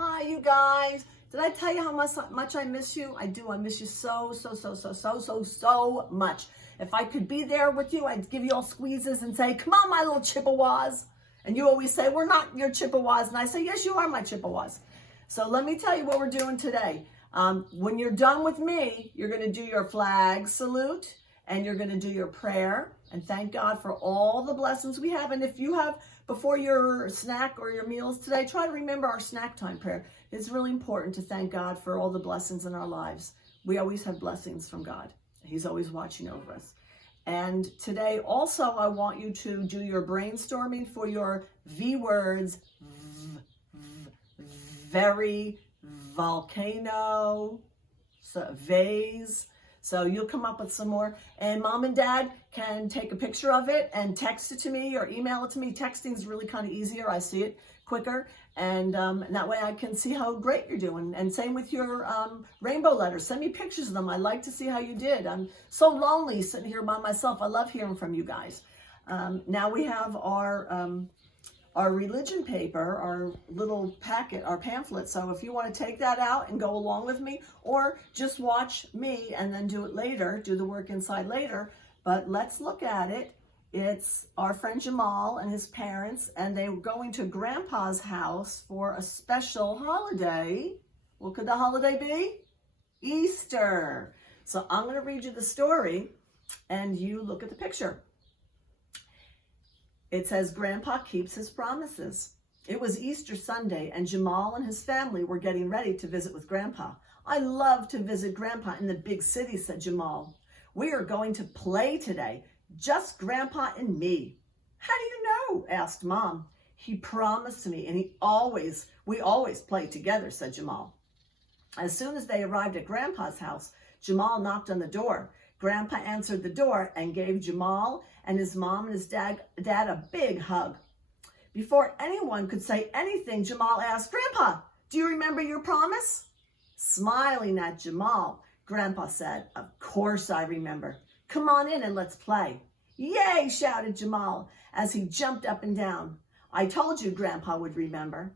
Hi, you guys. Did I tell you how much I miss you? I do. I miss you so much. If I could be there with you, I'd give you all squeezes and say, come on, my little Chippewas. And you always say, we're not your Chippewas. And I say, yes, you are my Chippewas. So let me tell you what we're doing today. When you're done with me, you're going to do your flag salute and you're going to do your prayer and thank God for all the blessings we have. And if you have, before your snack or your meals today, try to remember our snack time prayer. It's really important to thank God for all the blessings in our lives. We always have blessings from God. He's always watching over us. And today also, I want you to do your brainstorming for your V words. Very, volcano, vase. So you'll come up with some more. And mom and dad can take a picture of it and text it to me or email it to me. Texting is really kind of easier. I see it quicker. And that way I can see how great you're doing. And same with your rainbow letters. Send me pictures of them. I like to see how you did. I'm so lonely sitting here by myself. I love hearing from you guys. Now we have our religion paper, our little packet, our pamphlet. So if you want to take that out and go along with me, or just watch me and then do it later, do the work inside later. But let's look at it. It's our friend Jamal and his parents, and they were going to Grandpa's house for a special holiday. What could the holiday be? Easter. So I'm going to read you the story, and you look at the picture. It says, Grandpa keeps his promises. It was Easter Sunday, and Jamal and his family were getting ready to visit with Grandpa. I love to visit Grandpa in the big city, said Jamal. We are going to play today, just Grandpa and me. How do you know? Asked Mom. He promised me, and we always play together, said Jamal. As soon as they arrived at Grandpa's house, Jamal knocked on the door. Grandpa answered the door and gave Jamal and his mom and his dad a big hug. Before anyone could say anything, Jamal asked, Grandpa, do you remember your promise? Smiling at Jamal, Grandpa said, of course I remember. Come on in and let's play. Yay, shouted Jamal as he jumped up and down. I told you Grandpa would remember.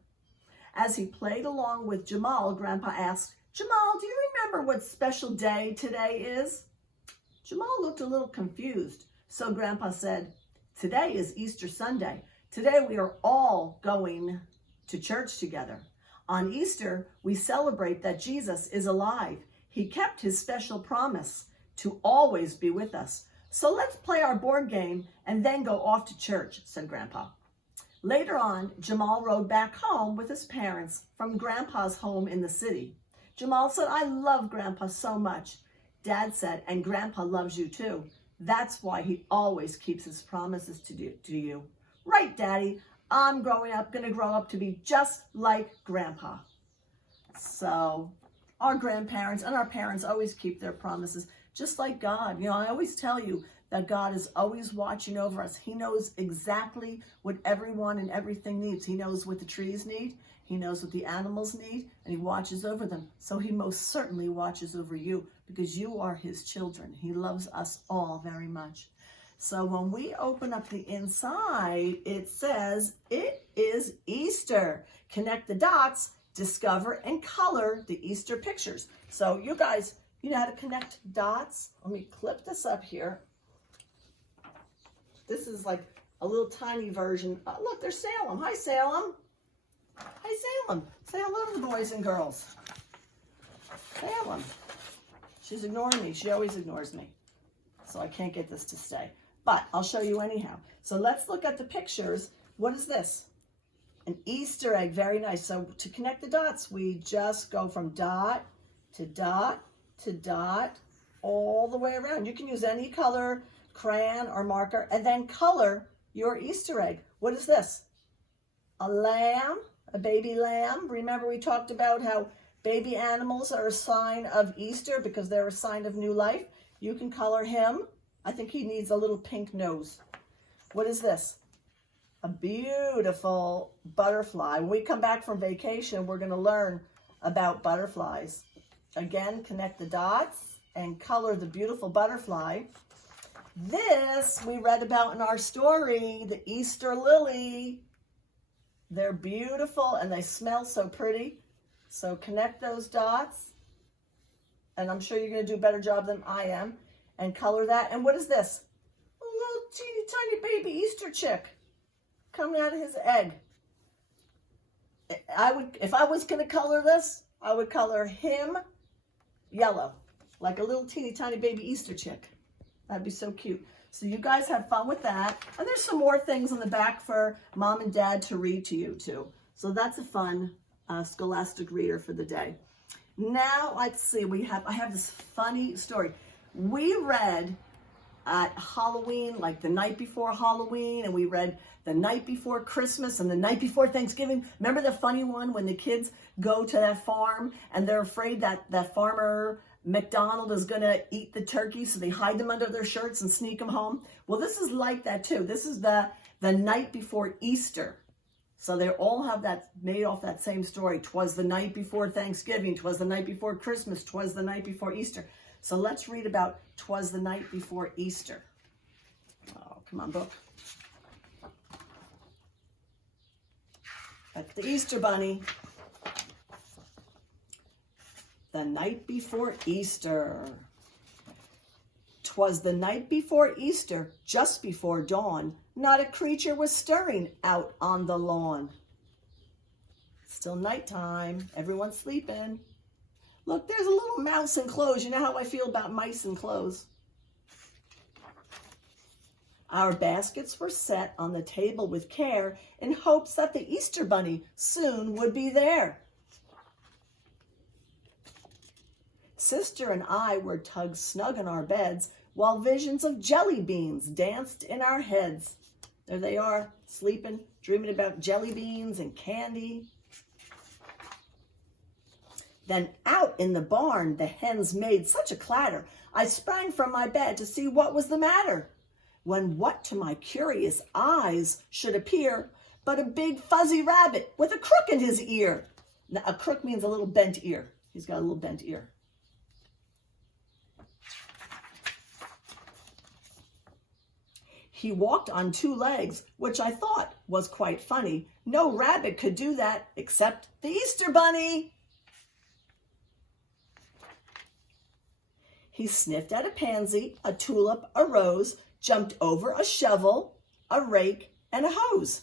As he played along with Jamal, Grandpa asked, Jamal, do you remember what special day today is? Jamal looked a little confused, so Grandpa said, today is Easter Sunday. Today we are all going to church together. On Easter, we celebrate that Jesus is alive. He kept his special promise to always be with us. So let's play our board game and then go off to church, said Grandpa. Later on, Jamal rode back home with his parents from Grandpa's home in the city. Jamal said, I love Grandpa so much. Dad said, and Grandpa loves you too. That's why he always keeps his promises to you. Right, Daddy, I'm going to grow up to be just like Grandpa. So our grandparents and our parents always keep their promises, just like God. You know, I always tell you that God is always watching over us. He knows exactly what everyone and everything needs. He knows what the trees need. He knows what the animals need, and he watches over them. So he most certainly watches over you because you are his children. He loves us all very much. So when we open up the inside, it says, it is Easter. Connect the dots, discover and color the Easter pictures. So you guys, you know how to connect dots? Let me clip this up here. This is like a little tiny version. Oh, look, there's Salem. Hi, Salem. Hi, Salem. Say hello to the boys and girls. Salem. She's ignoring me. She always ignores me. So I can't get this to stay. But I'll show you anyhow. So let's look at the pictures. What is this? An Easter egg. Very nice. So to connect the dots, we just go from dot to dot to dot all the way around. You can use any color, crayon or marker, and then color your Easter egg. What is this? A lamb. A baby lamb. Remember we talked about how baby animals are a sign of Easter because they're a sign of new life. You can color him. I think he needs a little pink nose. What is this? A beautiful butterfly. When we come back from vacation, we're going to learn about butterflies. Again, connect the dots and color the beautiful butterfly. This we read about in our story, the Easter lily. They're beautiful and they smell so pretty. So connect those dots, and I'm sure you're going to do a better job than I am, and color that. And what is this? A little teeny tiny baby Easter chick coming out of his egg. If I was going to color this, I would color him yellow, like a little teeny tiny baby Easter chick. That'd be so cute. So you guys have fun with that. And there's some more things on the back for mom and dad to read to you too. So that's a fun scholastic reader for the day. Now let's see, I have this funny story. We read at Halloween, like the night before Halloween, and we read the night before Christmas and the night before Thanksgiving. Remember the funny one when the kids go to that farm and they're afraid that that farmer McDonald is going to eat the turkey, so they hide them under their shirts and sneak them home? Well, this is like that too. This is the night before Easter. So they all have that made off that same story. 'Twas the night before Thanksgiving. 'Twas the night before Christmas. 'Twas the night before Easter. So let's read about 'Twas the night before Easter. Oh, come on, book. That's the Easter Bunny. The night before Easter. 'Twas the night before Easter, just before dawn. Not a creature was stirring out on the lawn. It's still nighttime. Everyone's sleeping. Look, there's a little mouse in clothes. You know how I feel about mice in clothes. Our baskets were set on the table with care in hopes that the Easter Bunny soon would be there. Sister and I were tugged snug in our beds while visions of jelly beans danced in our heads. There they are, sleeping, dreaming about jelly beans and candy. Then out in the barn, the hens made such a clatter. I sprang from my bed to see what was the matter, when what to my curious eyes should appear but a big fuzzy rabbit with a crook in his ear. Now, a crook means a little bent ear. He's got a little bent ear. He walked on two legs, which I thought was quite funny. No rabbit could do that except the Easter Bunny. He sniffed at a pansy, a tulip, a rose, jumped over a shovel, a rake, and a hose.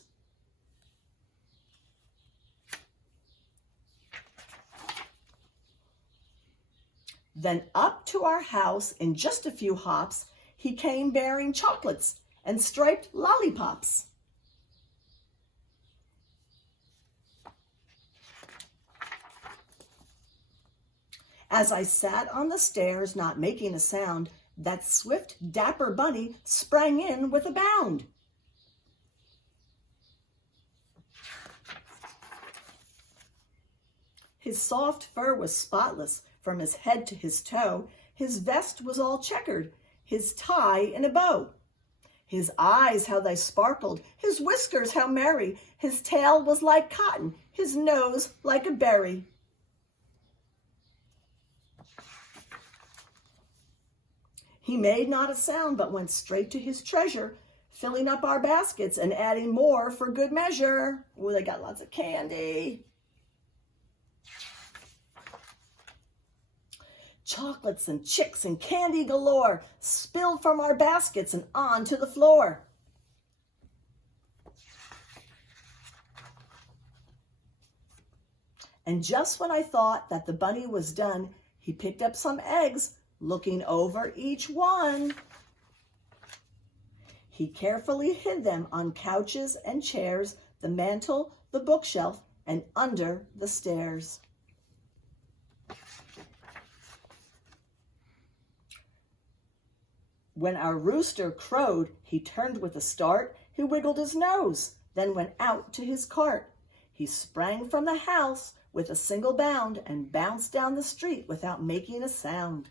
Then up to our house in just a few hops, he came bearing chocolates and striped lollipops. As I sat on the stairs, not making a sound, that swift, dapper bunny sprang in with a bound. His soft fur was spotless from his head to his toe. His vest was all checkered, his tie in a bow. His eyes, how they sparkled, his whiskers, how merry. His tail was like cotton, his nose like a berry. He made not a sound, but went straight to his treasure, filling up our baskets and adding more for good measure. Oh, they got lots of candy. Chocolates and chicks and candy galore spilled from our baskets and onto the floor. And just when I thought that the bunny was done, he picked up some eggs, looking over each one. He carefully hid them on couches and chairs, the mantel, the bookshelf, and under the stairs. When our rooster crowed, he turned with a start. He wiggled his nose, then went out to his cart. He sprang from the house with a single bound and bounced down the street without making a sound.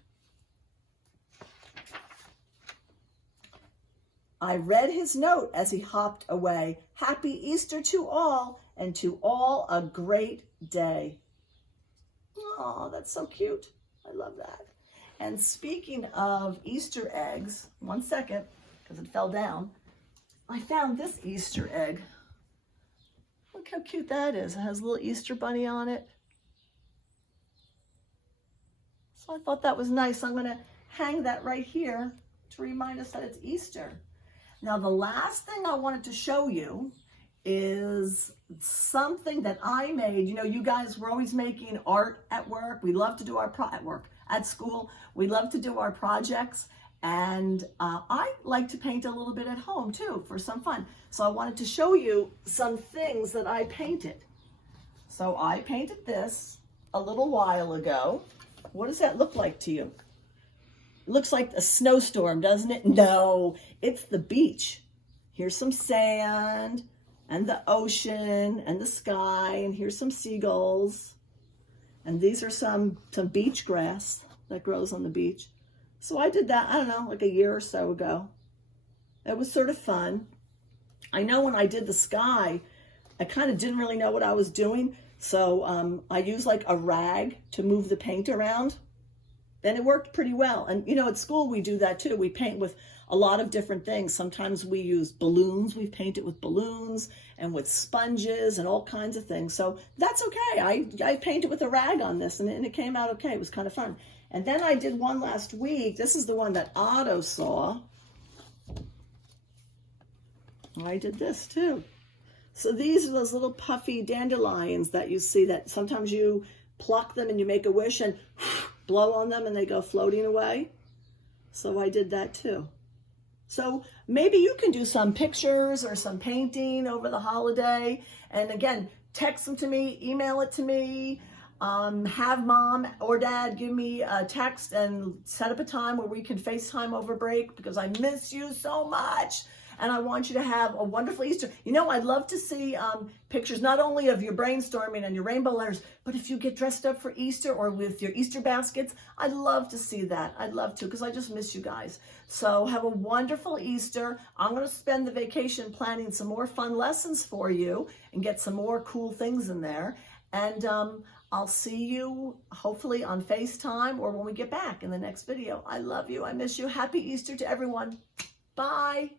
I read his note as he hopped away. Happy Easter to all, and to all a great day. Oh, that's so cute. I love that. And speaking of Easter eggs, one second, because it fell down, I found this Easter egg. Look how cute that is. It has a little Easter bunny on it. So I thought that was nice. I'm going to hang that right here to remind us that it's Easter. Now, the last thing I wanted to show you is something that I made. You know, you guys were always making art at work. We love to do our at school. We love to do our projects. And I like to paint a little bit at home too for some fun. So I wanted to show you some things that I painted. So I painted this a little while ago. What does that look like to you? It looks like a snowstorm, doesn't it? No, it's the beach. Here's some sand and the ocean and the sky, and here's some seagulls. And these are some beach grass that grows on the beach. So I did that, I don't know, like a year or so ago. It was sort of fun. I know when I did the sky, I kind of didn't really know what I was doing. So I used like a rag to move the paint around. And it worked pretty well. And you know, at school we do that too. We paint with a lot of different things. Sometimes we use balloons. We paint it with balloons and with sponges and all kinds of things. So that's okay. I painted with a rag on this and it came out okay. It was kind of fun. And then I did one last week. This is the one that Otto saw. I did this too. So these are those little puffy dandelions that you see that sometimes you pluck them and you make a wish and blow on them and they go floating away. So I did that too. So maybe you can do some pictures or some painting over the holiday. And again, text them to me, email it to me. Have mom or dad give me a text and set up a time where we can FaceTime over break because I miss you so much. And I want you to have a wonderful Easter. You know, I'd love to see pictures not only of your brainstorming and your rainbow letters, but if you get dressed up for Easter or with your Easter baskets, I'd love to see that. I'd love to because I just miss you guys. So have a wonderful Easter. I'm going to spend the vacation planning some more fun lessons for you and get some more cool things in there. And I'll see you hopefully on FaceTime or when we get back in the next video. I love you. I miss you. Happy Easter to everyone. Bye.